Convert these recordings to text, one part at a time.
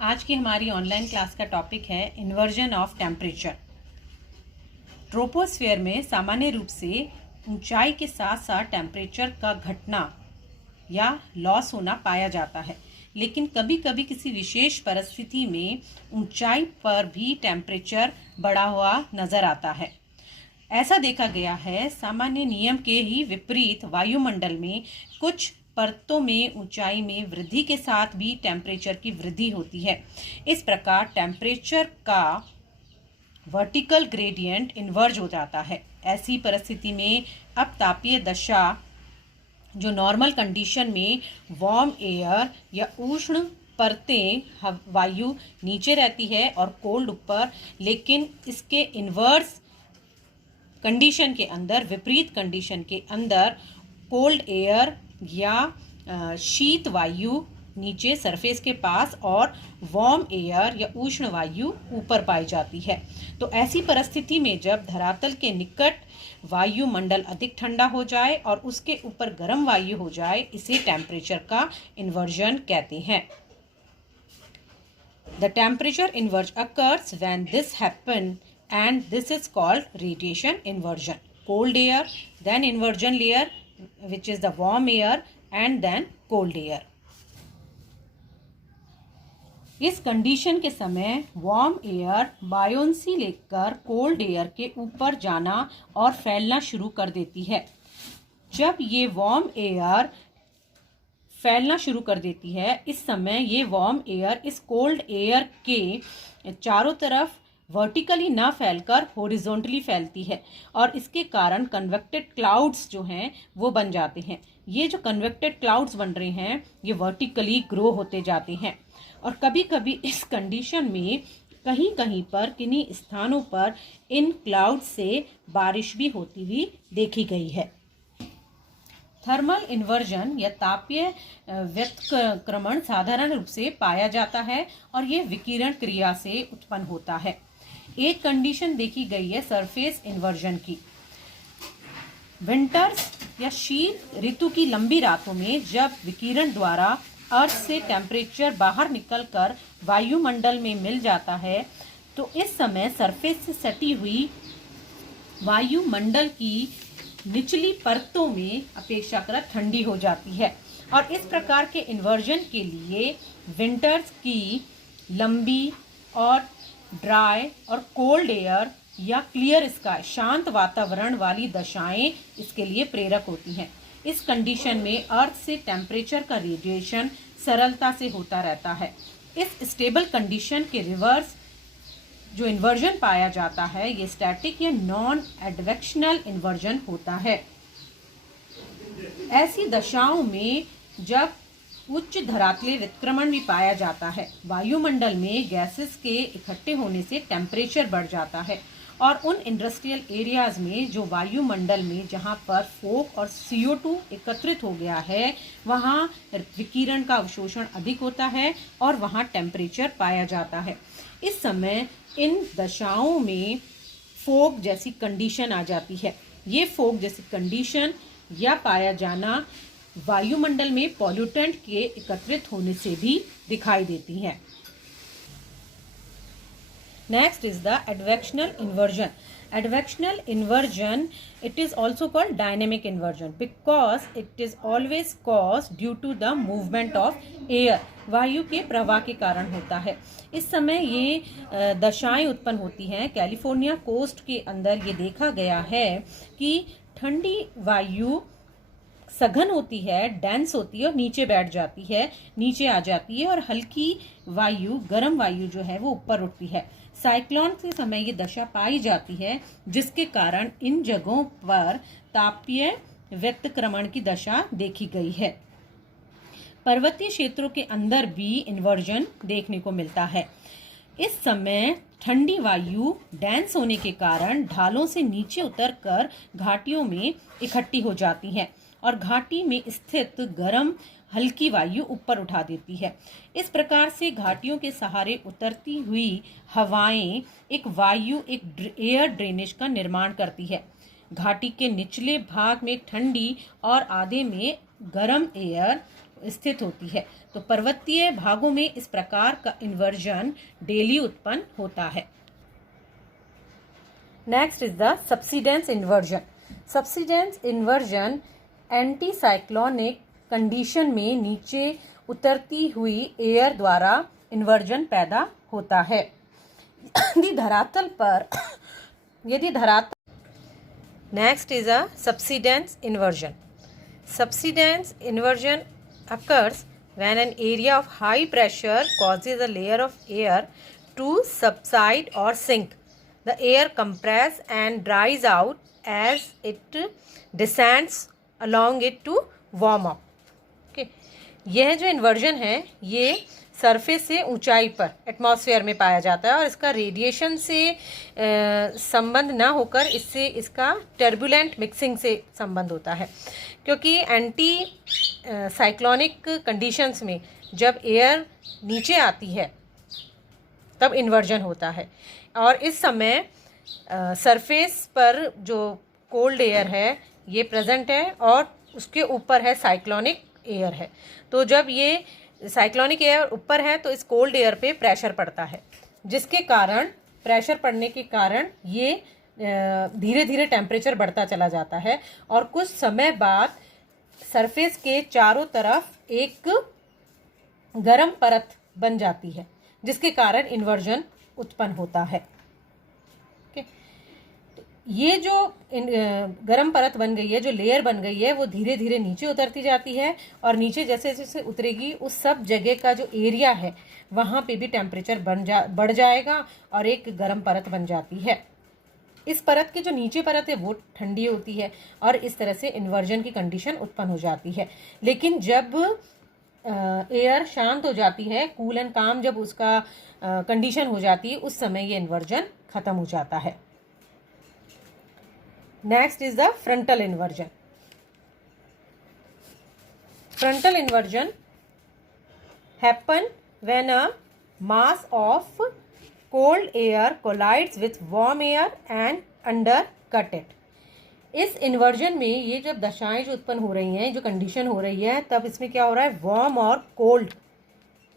आज की हमारी ऑनलाइन क्लास का टॉपिक है इन्वर्जन ऑफ टेम्परेचर। ट्रोपोस्फेयर में सामान्य रूप से ऊंचाई के साथ साथ टेम्परेचर का घटना या लॉस होना पाया जाता है, लेकिन कभी कभी किसी विशेष परिस्थिति में ऊंचाई पर भी टेम्परेचर बढ़ा हुआ नजर आता है। ऐसा देखा गया है, सामान्य नियम के ही विपरीत वायुमंडल में कुछ परतों में ऊंचाई में वृद्धि के साथ भी टेम्परेचर की वृद्धि होती है। इस प्रकार टेम्परेचर का वर्टिकल ग्रेडियंट इन्वर्ज हो जाता है। ऐसी परिस्थिति में अब तापीय दशा जो नॉर्मल कंडीशन में वार्म एयर या उष्ण परतें वायु नीचे रहती है और कोल्ड ऊपर, लेकिन इसके इन्वर्स कंडीशन के अंदर, विपरीत कंडीशन के अंदर कोल्ड एयर या शीत वायु नीचे सरफेस के पास और वार्म एयर या उष्ण वायु ऊपर पाई जाती है। तो ऐसी परिस्थिति में जब धरातल के निकट वायुमंडल अधिक ठंडा हो जाए और उसके ऊपर गर्म वायु हो जाए, इसे टेम्परेचर का इन्वर्जन कहते हैं। The temperature inverse occurs when this happen and this is called radiation inversion. Cold air, then inversion layer which is the warm air and then cold air. इस कंडीशन के समय वार्म एयर बायोन्सी लेकर cold air के ऊपर जाना और फैलना शुरू कर देती है। जब ये वार्म एयर फैलना शुरू कर देती है, इस समय ये वार्म एयर इस कोल्ड एयर के चारों तरफ वर्टिकली ना फैलकर हॉरिजॉन्टली फैलती है और इसके कारण कन्वेक्टेड क्लाउड्स जो हैं वो बन जाते हैं। ये जो कन्वेक्टेड क्लाउड्स बन रहे हैं ये वर्टिकली ग्रो होते जाते हैं और कभी कभी इस कंडीशन में कहीं कहीं पर किन्हीं स्थानों पर इन क्लाउड से बारिश भी होती हुई देखी गई है। थर्मल इन्वर्जन या तापीय व्युत्क्रमण साधारण रूप से पाया जाता है और ये विकिरण क्रिया से उत्पन्न होता है। एक कंडीशन देखी गई है सरफेस इन्वर्जन की। विंटर्स या शीत ऋतु की लंबी रातों में जब विकिरण द्वारा अर्थ से टेम्परेचर बाहर निकलकर वायुमंडल में मिल जाता है, तो इस समय सरफेस से सटी हुई वायुमंडल की निचली परतों में अपेक्षाकृत ठंडी हो जाती है और इस प्रकार के इन्वर्जन के लिए विंटर्स की लंबी और ड्राई और कोल्ड एयर या क्लियर स्काई, शांत वातावरण वाली दशाएं इसके लिए प्रेरक होती हैं। इस कंडीशन में अर्थ से टेम्परेचर का रेडिएशन सरलता से होता रहता है। इस स्टेबल कंडीशन के रिवर्स जो इन्वर्जन पाया जाता है ये स्टैटिक या नॉन एडवेक्शनल इन्वर्जन होता है। ऐसी दशाओं में जब उच्च धरातलीय व्युत्क्रमण भी पाया जाता है, वायुमंडल में गैसेस के इकट्ठे होने से टेम्परेचर बढ़ जाता है और उन इंडस्ट्रियल एरियाज में जो वायुमंडल में जहां पर फोक और CO2 एकत्रित हो गया है, वहां विकिरण का अवशोषण अधिक होता है और वहां टेम्परेचर पाया जाता है। इस समय इन दशाओं में फोक जैसी कंडीशन आ जाती है। ये फोक जैसी कंडीशन या पाया जाना वायुमंडल में पॉल्यूटेंट के एकत्रित होने से भी दिखाई देती हैं। Next is the advectional inversion. Advectional inversion, it is also called dynamic inversion because it is always caused due to the movement of air. वायु के प्रवाह के कारण होता है। इस समय ये दशाएं उत्पन्न होती हैं। कैलिफोर्निया कोस्ट के अंदर ये देखा गया है कि ठंडी वायु सघन होती है, डेंस होती है और नीचे बैठ जाती है, नीचे आ जाती है और हल्की वायु, गर्म वायु जो है वो ऊपर उठती है। साइक्लोन के समय ये दशा पाई जाती है जिसके कारण इन जगहों पर तापीय व्यतिक्रमण की दशा देखी गई है। पर्वतीय क्षेत्रों के अंदर भी इन्वर्जन देखने को मिलता है। इस समय ठंडी वायु डेंस होने के कारण ढालों से नीचे उतरकर घाटियों में इकट्ठी हो जाती हैं और घाटी में स्थित गर्म हल्की वायु ऊपर उठा देती है। इस प्रकार से घाटियों के सहारे उतरती हुई हवाएं एक एयर ड्रेनेज का निर्माण करती है। घाटी के निचले भाग में ठंडी और आधे में गर्म एयर स्थित होती है। तो पर्वतीय भागों में इस प्रकार का इन्वर्जन डेली उत्पन्न होता है। Next is the subsidence inversion. Subsidence inversion anticyclonic condition में नीचे उतरती हुई एयर द्वारा इन्वर्जन पैदा होता है। यदि धरातल next is a subsidence inversion. Subsidence inversion occurs when an area of high pressure causes a layer of air to subside or sink. The air compresses and dries out as it descends along it to warm up. Okay. यह जो inversion है ये surface से ऊंचाई पर atmosphere में पाया जाता है और इसका रेडिएशन से संबंध ना होकर इससे इसका टर्बुलेंट मिक्सिंग से संबंध होता है, क्योंकि एंटी साइक्लोनिक कंडीशंस में जब एयर नीचे आती है तब इन्वर्जन होता है और इस समय सरफेस पर जो कोल्ड एयर है ये प्रेजेंट है और उसके ऊपर है साइक्लोनिक एयर है। तो जब ये साइक्लोनिक एयर ऊपर है तो इस कोल्ड एयर पे प्रेशर पड़ता है, जिसके कारण प्रेशर पड़ने के कारण ये धीरे धीरे टेम्परेचर बढ़ता चला जाता है और कुछ समय बाद सरफेस के चारों तरफ एक गर्म परत बन जाती है, जिसके कारण इन्वर्जन उत्पन्न होता है। ये जो गर्म परत बन गई है, जो लेयर बन गई है, वो धीरे धीरे नीचे उतरती जाती है और नीचे जैसे जैसे उतरेगी उस सब जगह का जो एरिया है वहाँ पे भी टेम्परेचर बढ़ जाएगा और एक गर्म परत बन जाती है। इस परत की जो नीचे परत है वो ठंडी होती है और इस तरह से इन्वर्जन की कंडीशन उत्पन्न हो जाती है। लेकिन जब एयर शांत हो जाती है, कूल एंड काम जब उसका कंडीशन हो जाती है, उस समय ये इन्वर्जन खत्म हो जाता है। Next is the frontal inversion. Frontal inversion happen when a mass of cold air collides with warm air and undercut it. इस इन्वर्जन में ये जब दशाएं जो उत्पन्न हो रही हैं, जो कंडीशन हो रही है, तब इसमें क्या हो रहा है,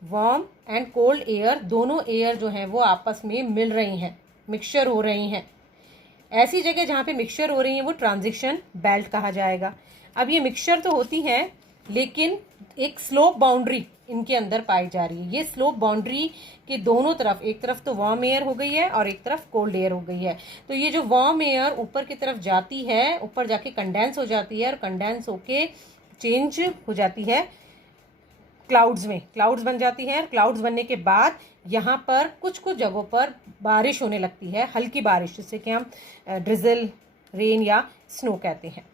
वार्म एंड कोल्ड एयर दोनों एयर जो हैं वो आपस में मिल रही हैं, मिक्सचर हो रही हैं। ऐसी जगह जहाँ पे मिक्सचर हो रही है वो ट्रांजिशन बेल्ट कहा जाएगा। अब ये मिक्सचर तो होती हैं लेकिन एक स्लोप बाउंड्री इनके अंदर पाई जा रही है। ये स्लोप बाउंड्री के दोनों तरफ, एक तरफ तो वार्म एयर हो गई है और एक तरफ कोल्ड एयर हो गई है। तो ये जो वार्म एयर ऊपर की तरफ जाती है, ऊपर जाके कंडेंस हो जाती है और कंडेंस होके चेंज हो जाती है क्लाउड्स में, क्लाउड्स बन जाती है। क्लाउड्स बनने के बाद यहाँ पर कुछ कुछ जगहों पर बारिश होने लगती है, हल्की बारिश, जिससे कि हम ड्रिजल, रेन या स्नो कहते हैं।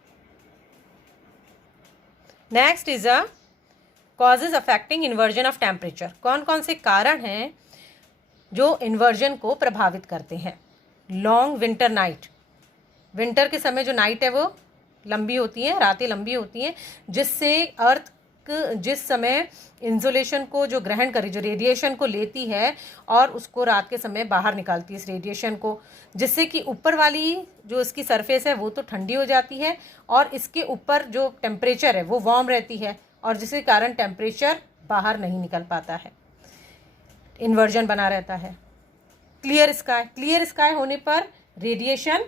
Next is a causes affecting inversion of temperature. कौन कौन से कारण हैं जो इन्वर्जन को प्रभावित करते हैं? लॉन्ग विंटर नाइट, विंटर के समय जो नाइट है वो लंबी होती है, रातें लंबी होती हैं, जिससे अर्थ जिस समय इंसुलेशन को जो ग्रहण करे, जो रेडिएशन को लेती है और उसको रात के समय बाहर निकालती है इस रेडिएशन को, जिससे कि ऊपर वाली जो इसकी सरफेस है वो तो ठंडी हो जाती है और इसके ऊपर जो टेम्परेचर है वो वार्म रहती है और जिसके कारण टेम्परेचर बाहर नहीं निकल पाता है, इन्वर्जन बना रहता है। क्लियर स्काई होने पर रेडिएशन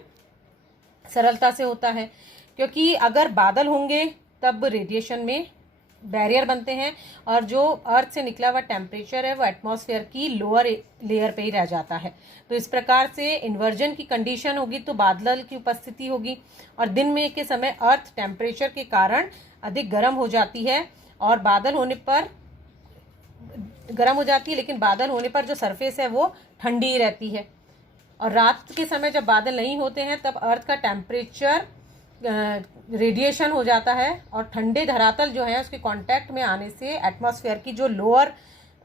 सरलता से होता है, क्योंकि अगर बादल होंगे तब रेडिएशन में बैरियर बनते हैं और जो अर्थ से निकला हुआ टेम्परेचर है वो एटमॉस्फेयर की लोअर लेयर पे ही रह जाता है। तो इस प्रकार से इन्वर्जन की कंडीशन होगी तो बादल की उपस्थिति होगी और दिन में के समय अर्थ टेम्परेचर के कारण अधिक गर्म हो जाती है और बादल होने पर गर्म हो जाती है, लेकिन बादल होने पर जो सरफेस है वो ठंडी रहती है। और रात के समय जब बादल नहीं होते हैं तब अर्थ का टेम्परेचर रेडिएशन हो जाता है और ठंडे धरातल जो है उसके कांटेक्ट में आने से एटमॉस्फेयर की जो लोअर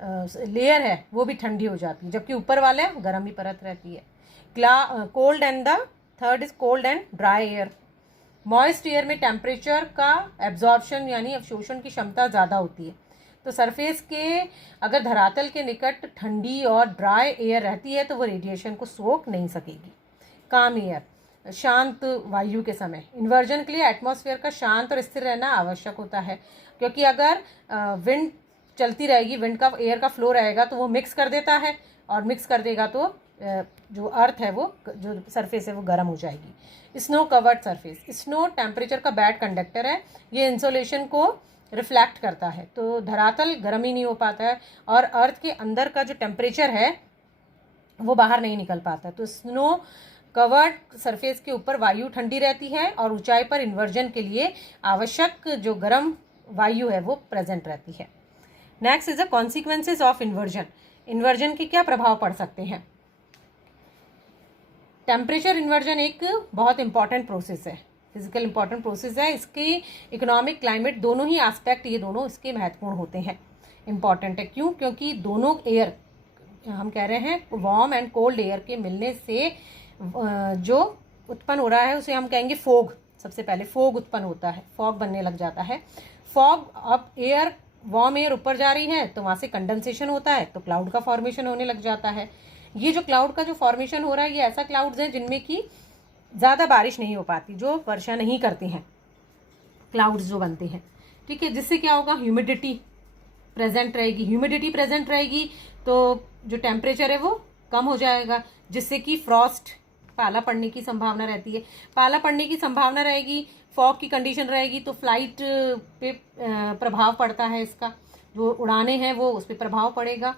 लेयर है वो भी ठंडी हो जाती है, जबकि ऊपर वाले गर्म ही परत रहती है। Cold and the third is cold and dry air. Moist air में टेम्परेचर का एब्जॉर्प्शन यानी अवशोषण की क्षमता ज़्यादा होती है, तो सरफेस के अगर धरातल के निकट ठंडी और ड्राई एयर रहती है तो वो रेडिएशन को सोख नहीं सकेगी। काम एयर, शांत वायु के समय। इन्वर्जन के लिए एटमॉस्फेयर का शांत और स्थिर रहना आवश्यक होता है, क्योंकि अगर विंड चलती रहेगी, विंड का एयर का फ्लो रहेगा तो वो मिक्स कर देता है, और मिक्स कर देगा तो जो अर्थ है, वो जो सरफेस है वो गर्म हो जाएगी। Snow curved surface, snow temperature का बैड कंडक्टर है, ये इंसोलेशन को रिफ्लेक्ट करता है, तो धरातल गर्म ही नहीं हो पाता है, और अर्थ के अंदर का जो टेम्परेचर है वो बाहर नहीं निकल पाता। तो स्नो कवर्ड सरफेस के ऊपर वायु ठंडी रहती है, और ऊंचाई पर इन्वर्जन के लिए आवश्यक जो गर्म वायु है वो प्रेजेंट रहती है। Next is the consequences of inversion. Inversion के क्या प्रभाव पड़ सकते हैं? टेम्परेचर इन्वर्जन एक बहुत इंपॉर्टेंट प्रोसेस है, फिजिकल इंपॉर्टेंट प्रोसेस है। इसकी इकोनॉमिक, क्लाइमेट दोनों ही एस्पेक्ट, ये दोनों इसके महत्वपूर्ण होते हैं, इंपॉर्टेंट है। क्यों? क्योंकि दोनों एयर, हम कह रहे हैं वार्म एंड कोल्ड एयर के मिलने से जो उत्पन्न हो रहा है उसे हम कहेंगे फोग। सबसे पहले फोग उत्पन्न होता है, फॉग बनने लग जाता है। फॉग, अब एयर, वार्म एयर ऊपर जा रही है तो वहाँ से कंडेंसेशन होता है, तो क्लाउड का फॉर्मेशन होने लग जाता है। ये जो क्लाउड का जो फॉर्मेशन हो रहा है, ये ऐसा क्लाउड्स हैं जिनमें की ज़्यादा बारिश नहीं हो पाती, जो वर्षा नहीं करती हैं, क्लाउड्स जो बनते हैं, ठीक है। जिससे क्या होगा? ह्यूमिडिटी प्रेजेंट रहेगी। ह्यूमिडिटी प्रेजेंट रहेगी तो जो टेम्परेचर है वो कम हो जाएगा, जिससे कि फ्रॉस्ट, पाला पड़ने की संभावना रहती है। पाला पड़ने की संभावना रहेगी, फॉग की कंडीशन रहेगी, तो फ्लाइट पे प्रभाव पड़ता है इसका, जो उड़ाने हैं वो उस पर प्रभाव पड़ेगा,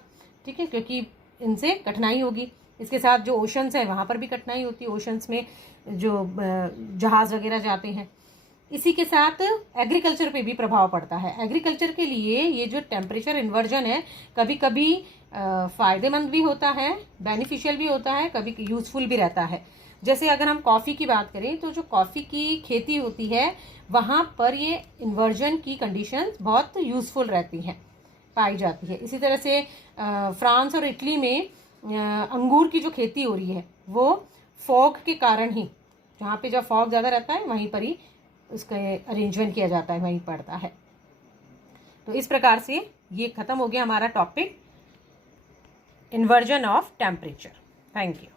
ठीक है, क्योंकि इनसे कठिनाई होगी। इसके साथ जो ओशंस हैं वहाँ पर भी कठिनाई होती है, ओशंस में जो जहाज़ वगैरह जाते हैं। इसी के साथ एग्रीकल्चर पे भी प्रभाव पड़ता है। एग्रीकल्चर के लिए ये जो टेम्परेचर इन्वर्जन है कभी कभी फ़ायदेमंद भी होता है, बेनिफिशियल भी होता है, कभी यूज़फुल भी रहता है। जैसे अगर हम कॉफ़ी की बात करें तो जो कॉफ़ी की खेती होती है वहाँ पर ये इन्वर्जन की कंडीशंस बहुत यूज़फुल रहती हैं, पाई जाती है। इसी तरह से फ्रांस और इटली में अंगूर की जो खेती हो रही है वो फॉग के कारण ही, जहाँ पे जब फॉग ज़्यादा रहता है वहीं पर ही उसका अरेंजमेंट किया जाता है, वहीं पड़ता है। तो इस प्रकार से ये ख़त्म हो गया हमारा topic inversion of temperature. Thank you.